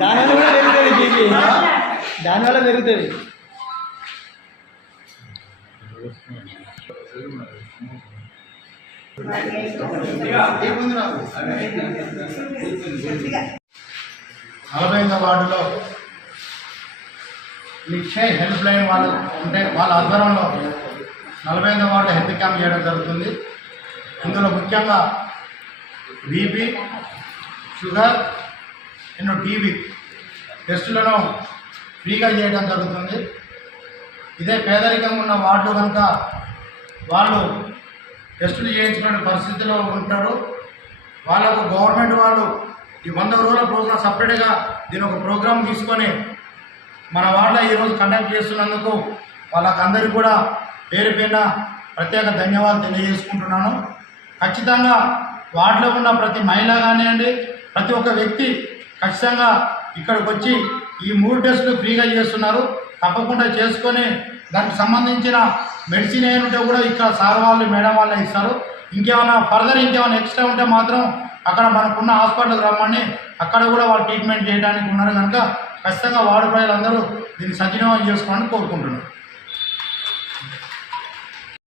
దానివల్ల కూడా పెరుగుతుంది బీపీ దానివల్ల పెరుగుతుంది. నలభై వార్డులో నిక్షయ్ హెల్ప్ లైన్ వాళ్ళు ఉంటే వాళ్ళ ఆధ్వర్యంలో నలభై ఐదో వార్డు హెల్త్ క్యాంప్ చేయడం జరుగుతుంది. ఇందులో ముఖ్యంగా బీపీ షుగర్ ఎన్నో టీబీ టెస్టులను ఫ్రీగా చేయడం జరుగుతుంది. ఇదే పేదరికంగా ఉన్న వార్డు కనుక వాళ్ళు టెస్టులు చేయించుకునే పరిస్థితిలో ఉంటారు. వాళ్ళకు గవర్నమెంట్ వాళ్ళు ఈ వంద రోజుల ప్రోగ్రాం సపరేట్గా దీని ఒక ప్రోగ్రాం తీసుకొని మన వాళ్ళ ఈరోజు కండక్ట్ చేస్తున్నందుకు వాళ్ళకందరికీ కూడా పేరు పైన ప్రత్యేక ధన్యవాదాలు తెలియజేసుకుంటున్నాను. ఖచ్చితంగా వార్డులో ఉన్న ప్రతి మహిళ కానివ్వండి ప్రతి ఒక్క వ్యక్తి ఖచ్చితంగా ఇక్కడికి వచ్చి ఈ మూడు టెస్టులు ఫ్రీగా చేస్తున్నారు. తప్పకుండా చేసుకొని దానికి సంబంధించిన మెడిసిన్ ఏముంటే కూడా ఇక్కడ సార్ వాళ్ళు మేడం వాళ్ళు ఇస్తారు. ఇంకేమైనా ఫర్దర్ ఇంకేమైనా ఎక్స్ట్రా ఉంటే మాత్రం అక్కడ మనకున్న హాస్పిటల్కి రమ్మని అక్కడ కూడా వాళ్ళు ట్రీట్మెంట్ చేయడానికి ఉన్నారు కనుక ఖచ్చితంగా వార్డు ప్రజలందరూ దీన్ని సద్వినియోగం చేసుకోవాలని కోరుకుంటున్నాను